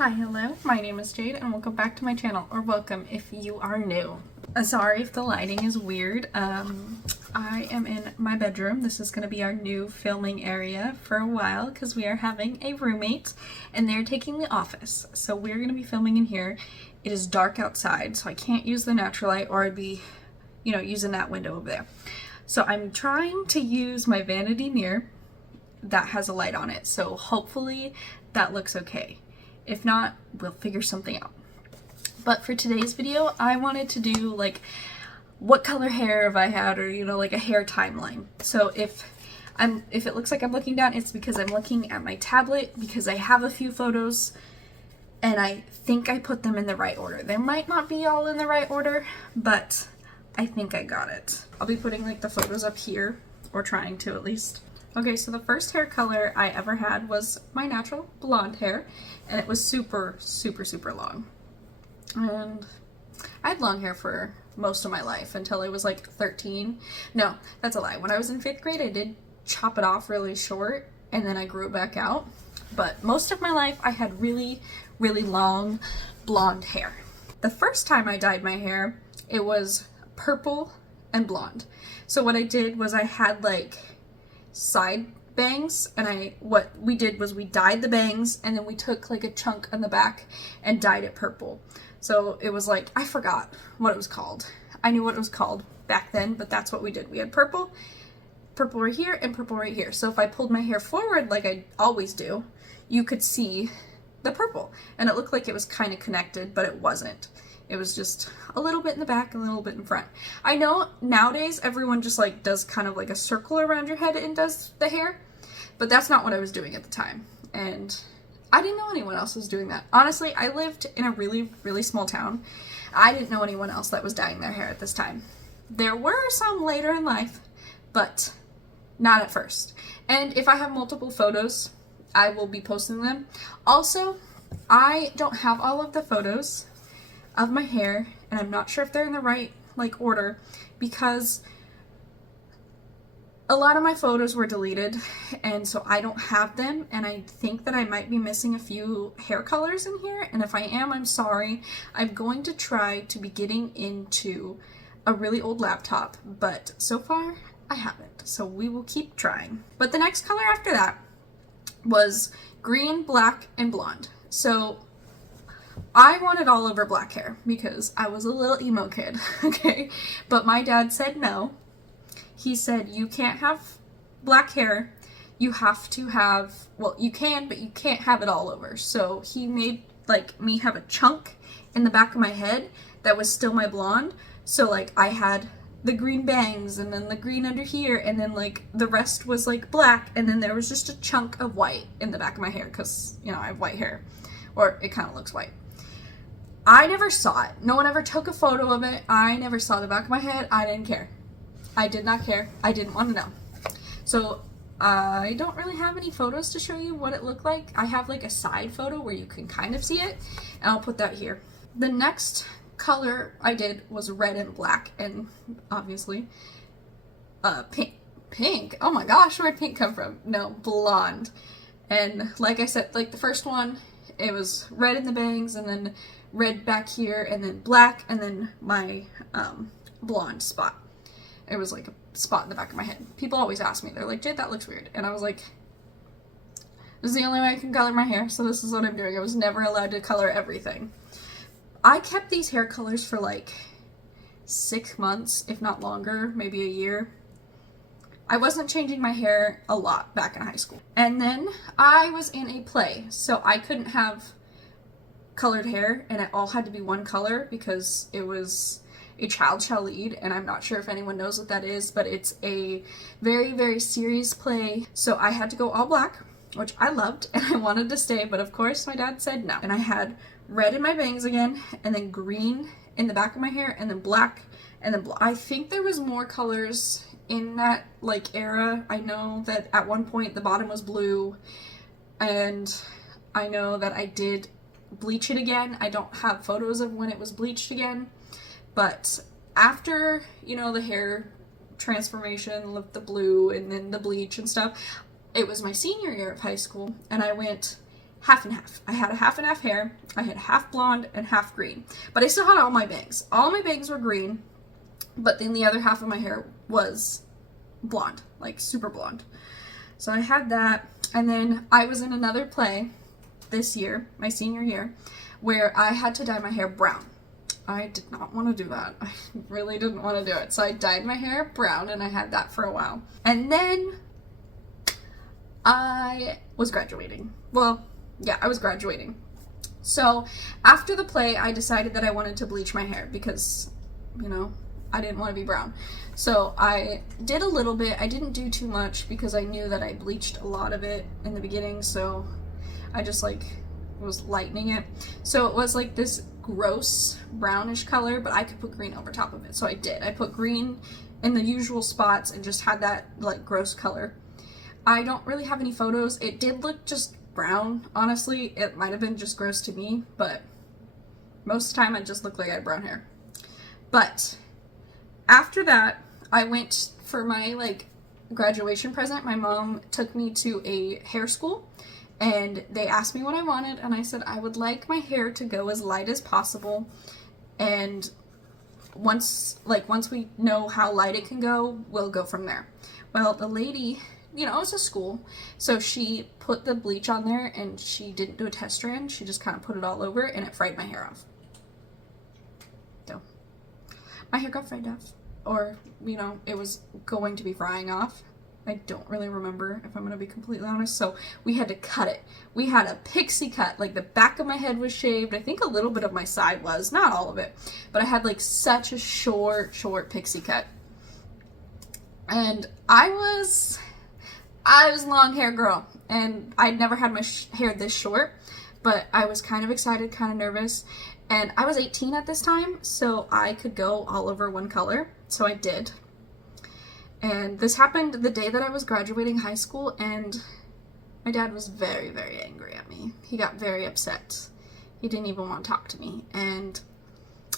Hi, hello, my name is Jade and welcome back to my channel, or welcome if you are new. Sorry if the lighting is weird. I am in my bedroom. This is going to be our new filming area for a while because we are having a roommate and they're taking the office. So we're going to be filming in here. It is dark outside, so I can't use the natural light or I'd be, using that window over there. So I'm trying to use my vanity mirror that has a light on it, so hopefully that looks okay. If not, we'll figure something out. But for today's video, I wanted to do like what color hair have I had, or like a hair timeline. So if it looks like I'm looking down, it's because I'm looking at my tablet because I have a few photos and I think I put them in the right order. They might not be all in the right order, but I think I got it. I'll be putting like the photos up here, or trying to at least. Okay, so the first hair color I ever had was my natural blonde hair, and it was super, super, super long. And I had long hair for most of my life until I was like 13. No, that's a lie. When I was in 5th grade, I did chop it off really short, and then I grew it back out. But most of my life, I had really, really long blonde hair. The first time I dyed my hair, it was purple and blonde. So what I did was I had like side bangs, and what we did was we dyed the bangs and then we took like a chunk on the back and dyed it purple. So it was like, I forgot what it was called. I knew what it was called back then, but that's what we did. We had purple right here and purple right here. So if I pulled my hair forward like I always do, you could see the purple, and it looked like it was kind of connected, but it wasn't. It was just a little bit in the back and a little bit in front. I know nowadays everyone just like does kind of like a circle around your head and does the hair, but that's not what I was doing at the time. And I didn't know anyone else was doing that. Honestly, I lived in a really, really small town. I didn't know anyone else that was dyeing their hair at this time. There were some later in life, but not at first. And if I have multiple photos, I will be posting them. Also, I don't have all of the photos of my hair, and I'm not sure if they're in the right like order because a lot of my photos were deleted, and so I don't have them, and I think that I might be missing a few hair colors in here, and if I am, I'm sorry. I'm going to try to be getting into a really old laptop, but so far I haven't, so we will keep trying. But the next color after that was green, black, and blonde. So I wanted all over black hair because I was a little emo kid, okay? But my dad said no. He said, you can't have black hair. You have to have, well, you can, but you can't have it all over. So he made like me have a chunk in the back of my head that was still my blonde. So like I had the green bangs and then the green under here, and then like the rest was like black, and then there was just a chunk of white in the back of my hair because, I have white hair, or it kind of looks white. I never saw it. No one ever took a photo of it. I never saw the back of my head. I didn't care. I did not care. I didn't want to know. So I don't really have any photos to show you what it looked like. I have like a side photo where you can kind of see it, and I'll put that here. The next color I did was red and black, and obviously pink. Oh my gosh, where'd pink come from? No, blonde. And like I said, like the first one, it was red in the bangs, and then red back here, and then black, and then my blonde spot. It was like a spot in the back of my head. People always ask me, they're like, Jade, that looks weird. And I was like, this is the only way I can color my hair, so this is what I'm doing. I was never allowed to color everything. I kept these hair colors for like 6 months, if not longer, maybe a year. I wasn't changing my hair a lot back in high school. And then I was in a play, so I couldn't have colored hair, and it all had to be one color because it was a child shall lead, and I'm not sure if anyone knows what that is, but it's a very, very serious play. So I had to go all black, which I loved, and I wanted to stay, but of course my dad said no. And I had red in my bangs again, and then green in the back of my hair, and then black, and then I think there was more colors in that like era. I know that at one point the bottom was blue, and I know that I did bleach it again. I don't have photos of when it was bleached again, but after, the hair transformation with the blue and then the bleach and stuff, it was my senior year of high school, and I went half and half. I had a half and half hair. I had half blonde and half green. But I still had all my bangs. All my bangs were green, but then the other half of my hair was blonde, like super blonde. So I had that, and then I was in another play this year, my senior year, where I had to dye my hair brown. I did not want to do that. I really didn't want to do it. So I dyed my hair brown, and I had that for a while. And then I was graduating. Well, yeah, I was graduating. So after the play, I decided that I wanted to bleach my hair because, you know, I didn't want to be brown. So I did a little bit. I didn't do too much because I knew that I bleached a lot of it in the beginning. So I just like was lightening it. So it was like this gross brownish color, but I could put green over top of it. So I did. I put green in the usual spots and just had that like gross color. I don't really have any photos. It did look just brown, honestly. It might have been just gross to me, but most of the time I just looked like I had brown hair. But after that, I went for my like graduation present. My mom took me to a hair school, and they asked me what I wanted, and I said I would like my hair to go as light as possible, and once we know how light it can go, we'll go from there. Well, the lady, you know, it was a school, so she put the bleach on there, and she didn't do a test strand. She just kind of put it all over, and it fried my hair off. So my hair got fried off, or, you know, it was going to be frying off. I don't really remember, if I'm going to be completely honest. So we had to cut it. We had a pixie cut. Like the back of my head was shaved. I think a little bit of my side was, not all of it, but I had like such a short pixie cut. And I was a long hair girl, and I'd never had my hair this short, but I was kind of excited, kind of nervous. And I was 18 at this time, so I could go all over one color. So I did. And this happened the day that I was graduating high school, and my dad was very, very angry at me. He got very upset. He didn't even want to talk to me. And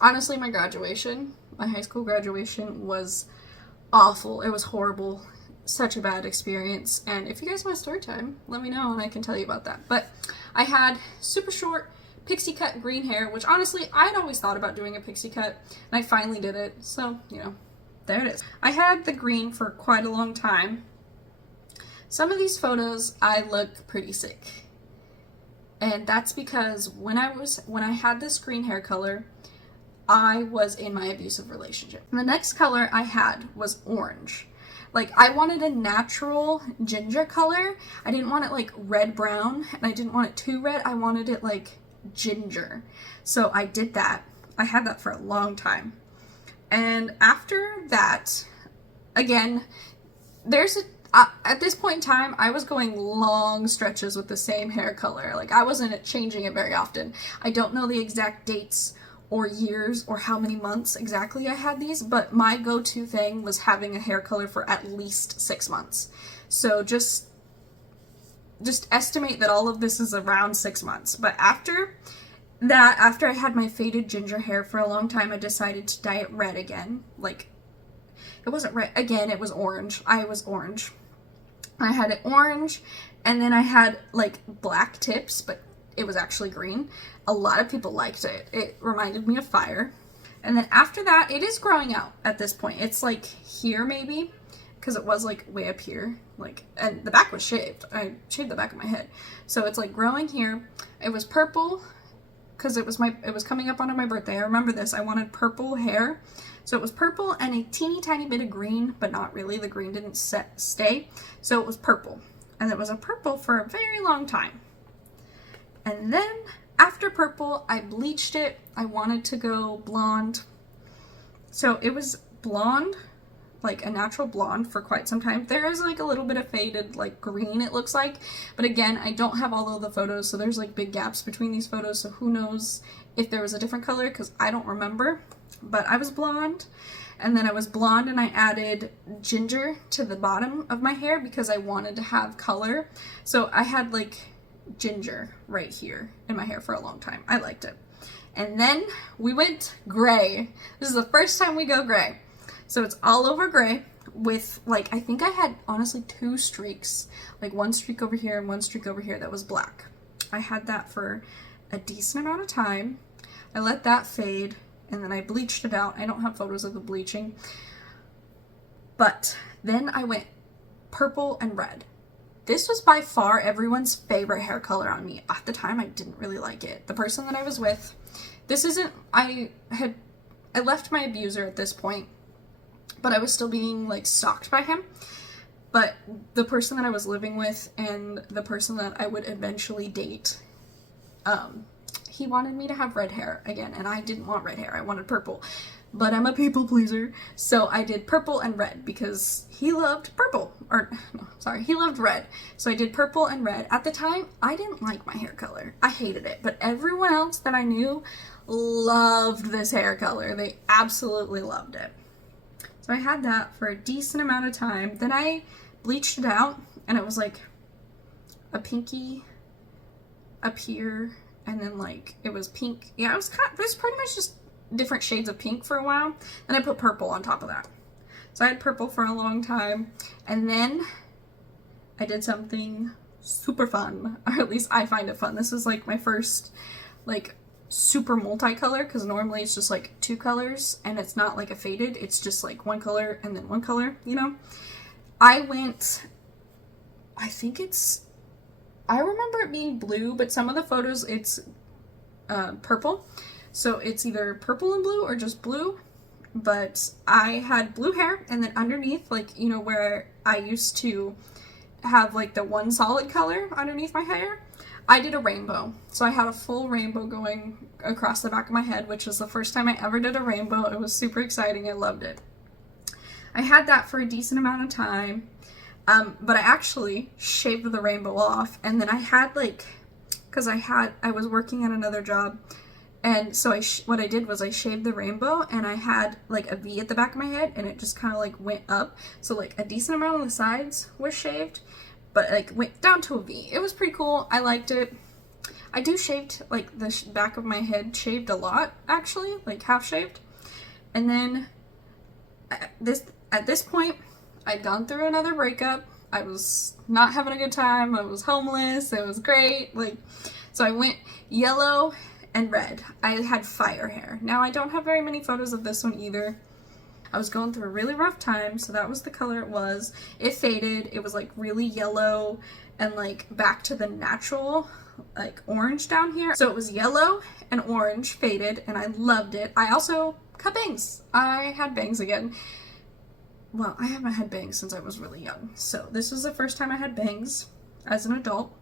honestly, my high school graduation was awful. It was horrible. Such a bad experience. And if you guys want story time, let me know and I can tell you about that. But I had super short pixie cut green hair, which honestly, I'd always thought about doing a pixie cut, and I finally did it. So, you know, there it is. I had the green for quite a long time. Some of these photos, I look pretty sick. And that's because when I had this green hair color, I was in my abusive relationship. And the next color I had was orange. Like, I wanted a natural ginger color. I didn't want it like red-brown, and I didn't want it too red. I wanted it like ginger. So I did that. I had that for a long time. And after that, again, at this point in time, I was going long stretches with the same hair color. Like, I wasn't changing it very often. I don't know the exact dates or years or how many months exactly I had these, but my go-to thing was having a hair color for at least 6 months. So just estimate that all of this is around 6 months. But after I had my faded ginger hair for a long time, I decided to dye it red again. Like, it wasn't red again, it was orange. I was orange. I had it orange, and then I had like black tips, but it was actually green. A lot of people liked it. It reminded me of fire. And then after that, it is growing out at this point. It's like here maybe, because it was like way up here. Like, and the back was shaved. I shaved the back of my head. So it's like growing here. It was purple, because it was coming up on my birthday. I remember this. I wanted purple hair. So it was purple and a teeny tiny bit of green, but not really. The green didn't stay. So it was purple. And it was a purple for a very long time. And then after purple, I bleached it. I wanted to go blonde. So it was blonde, like a natural blonde, for quite some time. There is like a little bit of faded like green, it looks like, but again, I don't have all of the photos, so there's like big gaps between these photos, so who knows if there was a different color, because I don't remember. But I was blonde, and then I was blonde and I added ginger to the bottom of my hair because I wanted to have color. So I had like ginger right here in my hair for a long time. I liked it. And then we went gray. This is the first time we go gray. So it's all over gray with, like, I think I had honestly 2 streaks, like one streak over here and one streak over here that was black. I had that for a decent amount of time. I let that fade, and then I bleached it out. I don't have photos of the bleaching. But then I went purple and red. This was by far everyone's favorite hair color on me. At the time, I didn't really like it. The person that I was with, I left my abuser at this point, but I was still being like stalked by him. But the person that I was living with and the person that I would eventually date, he wanted me to have red hair again, and I didn't want red hair. I wanted purple. But I'm a people pleaser, so I did purple and red because he loved purple. He loved red. So I did purple and red. At the time, I didn't like my hair color. I hated it. But everyone else that I knew loved this hair color. They absolutely loved it. So I had that for a decent amount of time. Then I bleached it out, and it was like a pinky up here, and then like it was pink. Yeah, it was pretty much just different shades of pink for a while. Then I put purple on top of that. So I had purple for a long time, and then I did something super fun, or at least I find it fun. This is like my first like super multicolor, because normally it's just like two colors and it's not like a faded, it's just like one color and then one color, you know. I remember it being blue, but some of the photos it's purple. So it's either purple and blue or just blue, but I had blue hair, and then underneath, like, you know, where I used to have like the one solid color underneath my hair, I did a rainbow. So I had a full rainbow going across the back of my head, which was the first time I ever did a rainbow. It was super exciting. I loved it. I had that for a decent amount of time, but I actually shaved the rainbow off, and then I had like, because I was working at another job. And so what I did was I shaved the rainbow, and I had like a V at the back of my head, and it just kind of like went up. So like a decent amount on the sides was shaved, but like went down to a V. It was pretty cool. I liked it. I do shaved like the back of my head shaved a lot, actually, like half shaved. And then at this point, I'd gone through another breakup. I was not having a good time. I was homeless. It was great. So I went yellow and red. I had fire hair. Now I don't have very many photos of this one either. I was going through a really rough time, so that was the color it was. It faded. It was like really yellow and like back to the natural like orange down here. So it was yellow and orange faded, and I loved it. I also cut bangs. I had bangs again. Well, I haven't had bangs since I was really young. So this was the first time I had bangs as an adult.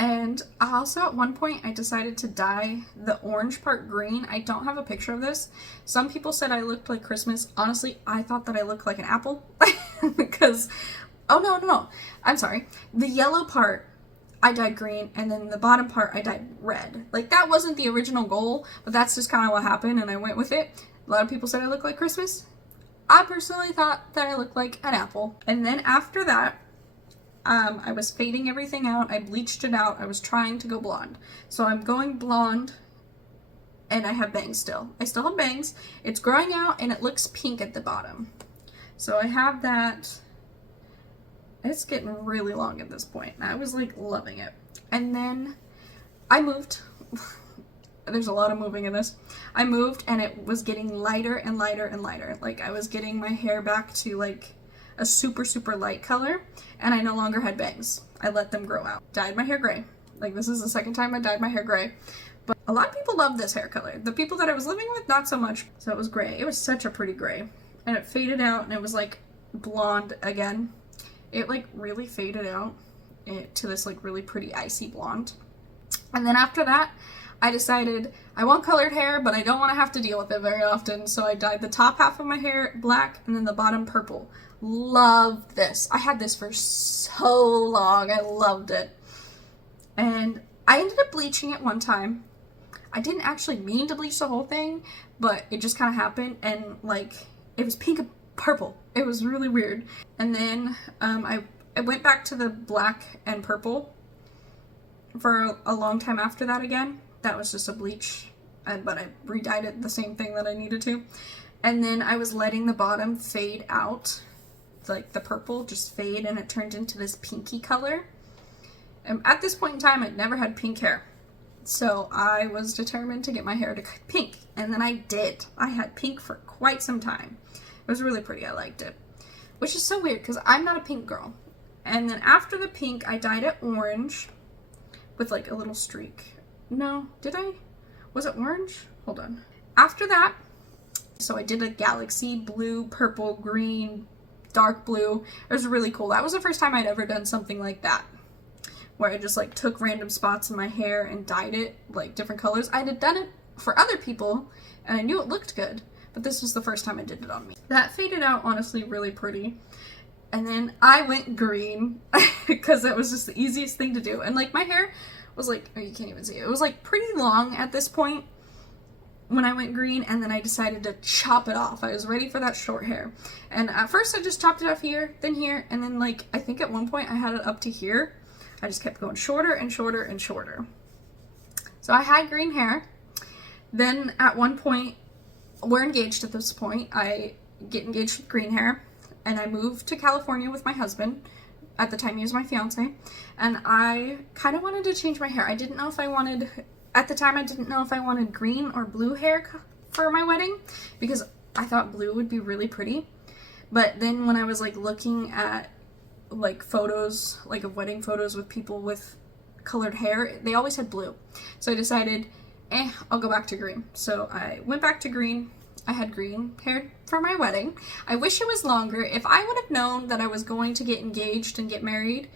And also at one point I decided to dye the orange part green. I don't have a picture of this. Some people said I looked like Christmas. Honestly, I thought that I looked like an apple because, oh no, I'm sorry. The yellow part I dyed green, and then the bottom part I dyed red. Like, that wasn't the original goal, but that's just kind of what happened, and I went with it. A lot of people said I looked like Christmas. I personally thought that I looked like an apple. And then after that, I was fading everything out. I bleached it out. I was trying to go blonde. So I'm going blonde, and I have bangs still. I still have bangs. It's growing out, and it looks pink at the bottom. So I have that. It's getting really long at this point. I was like loving it. And then I moved. There's a lot of moving in this. I moved, and it was getting lighter and lighter and lighter. Like, I was getting my hair back to like a super, super light color, and I no longer had bangs. I let them grow out. Dyed my hair gray. Like, this is the second time I dyed my hair gray. But a lot of people love this hair color. The people that I was living with, not so much. So it was gray. It was such a pretty gray. And it faded out, and it was like blonde again. It like really faded out to this like really pretty icy blonde. And then after that, I decided I want colored hair, but I don't want to have to deal with it very often. So I dyed the top half of my hair black and then the bottom purple. Loved this. I had this for so long. I loved it. And I ended up bleaching it one time. I didn't actually mean to bleach the whole thing, but it just kind of happened, and like it was pink and purple. It was really weird. And then I went back to the black and purple for a long time after that again. That was just a bleach, but I re-dyed it the same thing that I needed to. And then I was letting the bottom fade out, like the purple just fade, and it turned into this pinky color. And at this point in time, I'd never had pink hair. So I was determined to get my hair to pink, and then I did. I had pink for quite some time. It was really pretty. I liked it. Which is so weird because I'm not a pink girl. And then after the pink, I dyed it orange with like a little streak. No, did I? Was it orange? Hold on. After that, so I did a galaxy blue, purple, green, dark blue. It was really cool. That was the first time I'd ever done something like that, where I just like took random spots in my hair and dyed it like different colors. I had done it for other people and I knew it looked good, but this was the first time I did it on me. That faded out honestly really pretty. And then I went green because it was just the easiest thing to do. And like my hair was like, oh, you can't even see it. It was like pretty long at this point when I went green, and then I decided to chop it off. I was ready for that short hair. And at first I just chopped it off here, and then like I think at one point I had it up to here. I just kept going shorter and shorter and shorter. So I had green hair. Then at one point, we're engaged at this point. I get engaged with green hair, and I moved to California with my husband. At the time, he was my fiance. And I kind of wanted to change my hair. I didn't know if I wanted, at the time, I didn't know if I wanted green or blue hair for my wedding, because I thought blue would be really pretty. But then when I was like looking at like photos, like of wedding photos with people with colored hair, they always had blue. So I decided, I'll go back to green. So I went back to green. I had green hair for my wedding. I wish it was longer. If I would have known that I was going to get engaged and get married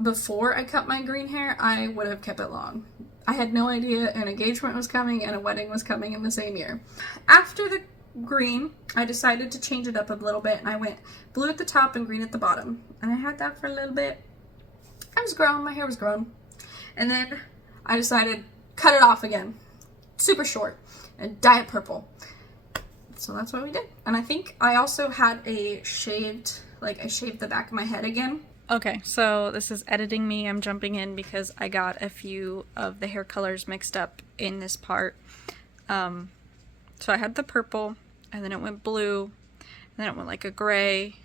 before I cut my green hair, I would have kept it long. I had no idea an engagement was coming and a wedding was coming in the same year. After the green, I decided to change it up a little bit, and I went blue at the top and green at the bottom. And I had that for a little bit. I was grown, my hair was grown. And then I decided cut it off again, super short, and dye it purple. So that's what we did. And I think I also had a shaved, like I shaved the back of my head again. Okay, so this is editing me. I'm jumping in because I got a few of the hair colors mixed up in this part. So I had the purple, and then it went blue, and then it went like a gray,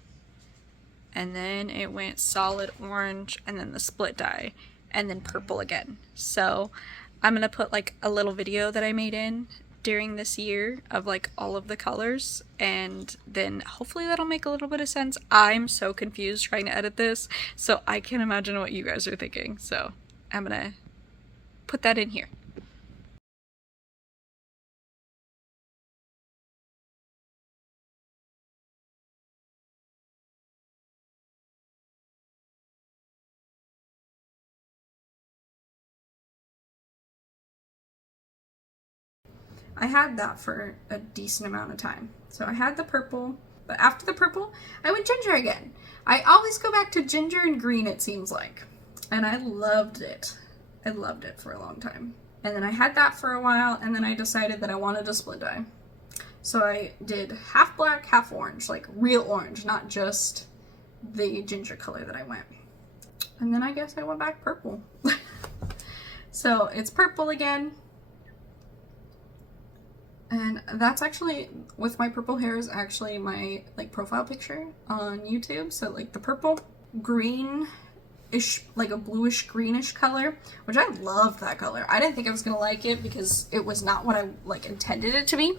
and then it went solid orange, and then the split dye, and then purple again. So I'm gonna put like a little video that I made in during this year of like all of the colors, and then hopefully that'll make a little bit of sense. I'm so confused trying to edit this, so I can't imagine what you guys are thinking. So I'm gonna put that in here. I had that for a decent amount of time. So I had the purple, but after the purple, I went ginger again. I always go back to ginger and green, it seems like. And I loved it. I loved it for a long time. And then I had that for a while, and then I decided that I wanted a split dye. So I did half black, half orange, like real orange, not just the ginger color that I went. And then I guess I went back purple. So it's purple again. And that's actually, with my purple hair, is actually my like profile picture on YouTube. So like the purple, greenish, like a bluish greenish color, which I loved that color. I didn't think I was gonna like it because it was not what I like intended it to be,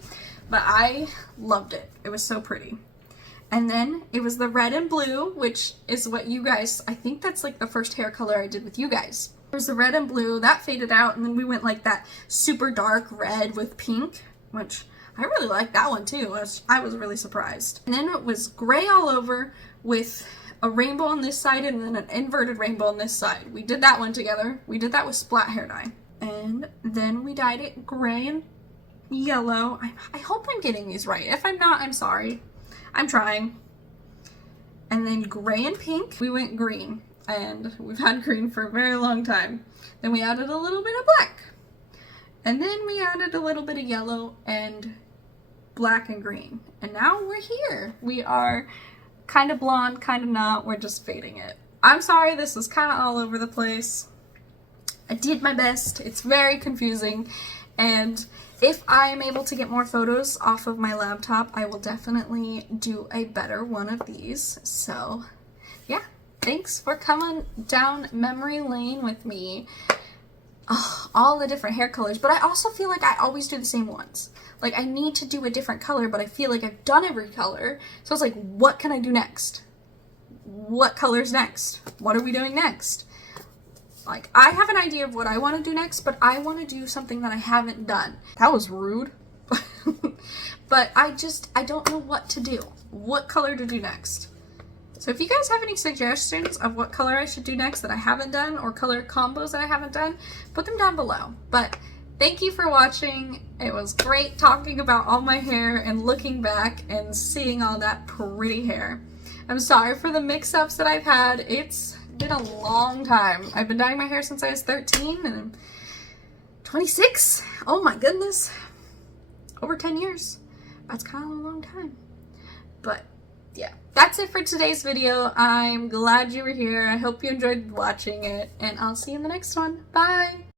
but I loved it. It was so pretty. And then it was the red and blue, which is what you guys, I think that's like the first hair color I did with you guys. It was the red and blue, that faded out, and then we went like that super dark red with pink, which I really liked that one too. I was really surprised. And then it was gray all over with a rainbow on this side and then an inverted rainbow on this side. We did that one together. We did that with Splat hair dye. And then we dyed it gray and yellow. I hope I'm getting these right. If I'm not, I'm sorry. I'm trying. And then gray and pink. We went green. And we've had green for a very long time. Then we added a little bit of black. And then we added a little bit of yellow and black and green. And now we're here. We are kind of blonde, kind of not. We're just fading it. I'm sorry, this is kind of all over the place. I did my best. It's very confusing. And if I am able to get more photos off of my laptop, I will definitely do a better one of these. So, yeah. thanks for coming down memory lane with me. Oh, all the different hair colors, but I also feel like I always do the same ones. Like, I need to do a different color, but I feel like I've done every color. So I was like, what can I do next? What color's next? What are we doing next? Like, I have an idea of what I want to do next, but I want to do something that I haven't done. That was rude. But I don't know what to do. What color to do next? So if you guys have any suggestions of what color I should do next that I haven't done, or color combos that I haven't done, put them down below. But thank you for watching. It was great talking about all my hair and looking back and seeing all that pretty hair. I'm sorry for the mix-ups that I've had. It's been a long time. I've been dyeing my hair since I was 13 and I'm 26. Oh my goodness. Over 10 years. That's kind of a long time. But yeah, that's it for today's video. I'm glad you were here. I hope you enjoyed watching it, and I'll see you in the next one. Bye!